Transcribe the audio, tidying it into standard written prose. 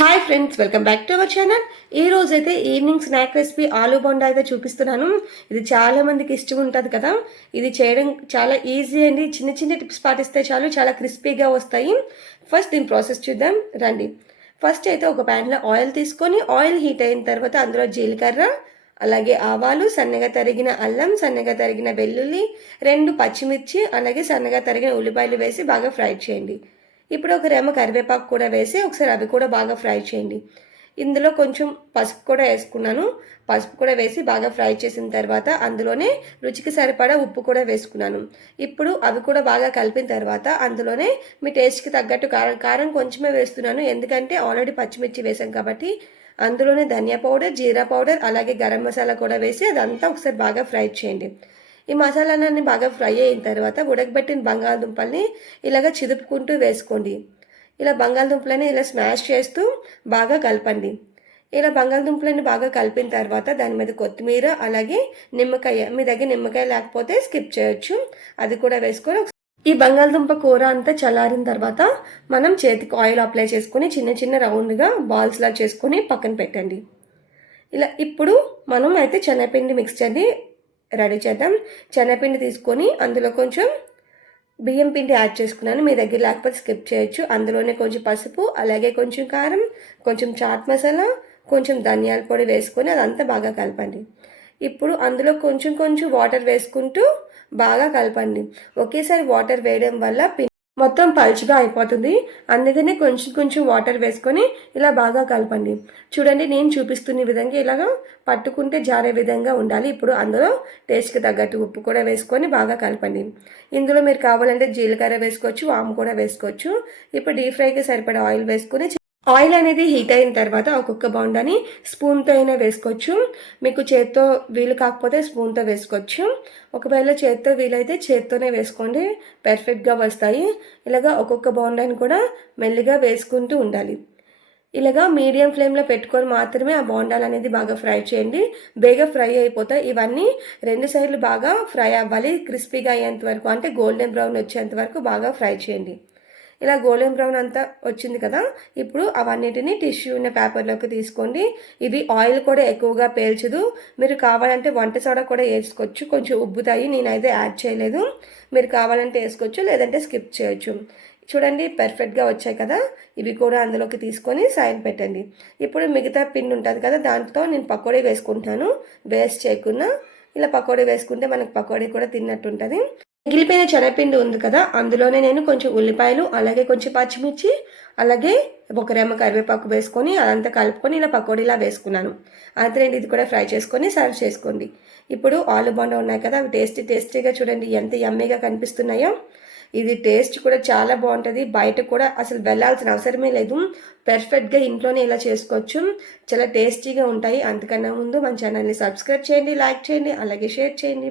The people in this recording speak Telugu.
Hi friends, welcome back to our channel. ఈ రోజైతే evening snack recipe aloo Bonda అయితే చూపిస్తున్నాను. ఇది చాలా మందికి ఇష్టం ఉంటుంది కదా. ఇది చేయడం చాలా ఈజీ అండి. చిన్న చిన్న టిప్స్ పాటిస్తే చాలు, చాలా క్రిస్పీగా వస్తాయి. ఫస్ట్ దీని ప్రాసెస్ చూద్దాం రండి. ఫస్ట్ అయితే ఒక ప్యాన్లో ఆయిల్ తీసుకొని, ఆయిల్ హీట్ అయిన తర్వాత అందులో జీలకర్ర, అలాగే ఆవాలు, సన్నగా తరిగిన అల్లం, సన్నగా తరిగిన వెల్లుల్లి, 2 పచ్చిమిర్చి, అలాగే సన్నగా తరిగిన ఉల్లిపాయలు వేసి బాగా ఫ్రై చేయండి. ఇప్పుడు ఒక రెమ్మ కరివేపాకు కూడా వేసి ఒకసారి అవి కూడా బాగా ఫ్రై చేయండి. ఇందులో కొంచెం పసుపు కూడా వేసుకున్నాను. పసుపు కూడా వేసి బాగా ఫ్రై చేసిన తర్వాత అందులోనే రుచికి సరిపడా ఉప్పు కూడా వేసుకున్నాను. ఇప్పుడు అవి కూడా బాగా కలిపిన తర్వాత అందులోనే మీ టేస్ట్కి తగ్గట్టు కారం కొంచెమే వేస్తున్నాను, ఎందుకంటే ఆల్రెడీ పచ్చిమిర్చి వేసాం కాబట్టి. అందులోనే ధనియా పౌడర్, జీరా పౌడర్, అలాగే గరం మసాలా కూడా వేసి అదంతా ఒకసారి బాగా ఫ్రై చేయండి. ఈ మసాలాలన్నీ బాగా ఫ్రై అయిన తర్వాత ఉడకబెట్టిన బంగాళదుంపల్ని ఇలాగ చిదుపుకుంటూ వేసుకోండి. ఇలా బంగాళదుంపలని ఇలా స్మాష్ చేస్తూ బాగా కలపండి. ఇలా బంగాళదుంపలని బాగా కలిపిన తర్వాత దాని మీద కొత్తిమీర, అలాగే నిమ్మకాయ, మీ దగ్గర నిమ్మకాయ లేకపోతే స్కిప్ చేయొచ్చు, అది కూడా వేసుకొని ఈ బంగాళదుంప కూర అంతా చల్లారిన తర్వాత మనం చేతికి ఆయిల్ అప్లై చేసుకొని చిన్న చిన్న రౌండ్గా బాల్స్లా చేసుకొని పక్కన పెట్టండి. ఇలా ఇప్పుడు మనం అయితే శనగపిండి మిక్స్చర్ని రెడీ చేద్దాం. శనగపిండి తీసుకొని అందులో కొంచెం బియ్యం పిండి యాడ్ చేసుకున్నాను, మీ దగ్గర లేకపోతే స్కిప్ చేయొచ్చు. అందులోనే కొంచెం పసుపు, అలాగే కొంచెం కారం, కొంచెం చాట్ మసాలా, కొంచెం ధనియాల పొడి వేసుకొని అదంతా బాగా కలపండి. ఇప్పుడు అందులో కొంచెం కొంచెం వాటర్ వేసుకుంటూ బాగా కలపండి. ఒకేసారి వాటర్ వేయడం వల్ల మొత్తం పల్చగా అయిపోతుంది, అందుకనే కొంచెం కొంచెం వాటర్ వేసుకొని ఇలా బాగా కలపండి. చూడండి, నేను చూపిస్తున్న విధంగా ఇలాగా పట్టుకుంటే జారే విధంగా ఉండాలి. ఇప్పుడు అందులో టేస్ట్కి తగ్గట్టు ఉప్పు కూడా వేసుకొని బాగా కలపండి. ఇందులో మీరు కావాలంటే జీలకర్ర వేసుకోవచ్చు, వాము కూడా వేసుకోవచ్చు. ఇప్పుడు డీప్ ఫ్రైకి సరిపడా ఆయిల్ వేసుకొని ఆయిల్ అనేది హీట్ అయిన తర్వాత ఒక్కొక్క బొండాని స్పూన్తో అయినా వేసుకోవచ్చు. మీకు చేత్తో వీలు కాకపోతే స్పూన్తో వేసుకోవచ్చు. ఒకవేళ చేత్తో వీలైతే చేత్తోనే వేసుకోండి, పర్ఫెక్ట్గా వస్తాయి. ఇలాగా ఒక్కొక్క బొండాని కూడా మెల్లిగా వేసుకుంటూ ఉండాలి. ఇలాగా మీడియం ఫ్లేమ్లో పెట్టుకొని మాత్రమే ఆ బొండాలు అనేది బాగా ఫ్రై చేయండి. బేగా ఫ్రై అయిపోతాయి. ఇవన్నీ 2 సైడ్లు బాగా ఫ్రై అవ్వాలి, క్రిస్పీగా అయ్యేంత వరకు, అంటే గోల్డెన్ బ్రౌన్ వచ్చేంత వరకు బాగా ఫ్రై చేయండి. ఇలా గోల్డెన్ బ్రౌన్ అంతా వచ్చింది కదా. ఇప్పుడు అవన్నిటిని టిష్యూ ఉన్న పేపర్లోకి తీసుకోండి. ఇది ఆయిల్ కూడా ఎక్కువగా పేల్చదు. మీరు కావాలంటే వంట సోడా కూడా వేసుకోవచ్చు, కొంచెం ఉబ్బుతాయి. నేనైతే యాడ్ చేయలేదు, మీరు కావాలంటే వేసుకోవచ్చు, లేదంటే స్కిప్ చేయొచ్చు. చూడండి, పర్ఫెక్ట్గా వచ్చాయి కదా. ఇవి కూడా అందులోకి తీసుకొని సైడ్ పెట్టండి. ఇప్పుడు మిగతా పిండి ఉంటుంది కదా, దాంతో నేను పకోడీ వేసుకుంటున్నాను. వేస్ట్ చేయకుండా ఇలా పకోడీ వేసుకుంటే మనకు పకోడీ కూడా తిన్నట్టు ఉంటుంది. మిగిలిపోయిన శనగపిండి ఉంది కదా, అందులోనే నేను కొంచెం ఉల్లిపాయలు, అలాగే కొంచెం పచ్చిమిర్చి, అలాగే ఒక రెమ్మ కరివేపాకు వేసుకొని అదంతా కలుపుకొని ఇలా పకోడీలా వేసుకున్నాను. అంతే, ఇది కూడా ఫ్రై చేసుకొని సర్వ్ చేసుకోండి. ఇప్పుడు ఆలు బొండా ఉన్నాయి కదా, అవి టేస్టీగా చూడండి ఎంత యమ్మీగా కనిపిస్తున్నాయో. ఇది టేస్ట్ కూడా చాలా బాగుంటుంది. బయట కూడా అసలు వెళ్ళాల్సిన అవసరమే లేదు, పర్ఫెక్ట్గా ఇంట్లోనే ఇలా చేసుకోవచ్చు. చాలా టేస్టీగా ఉంటాయి. అంతకన్నా ముందు మన ఛానల్ని సబ్స్క్రైబ్ చేయండి, లైక్ చేయండి, అలాగే షేర్ చేయండి.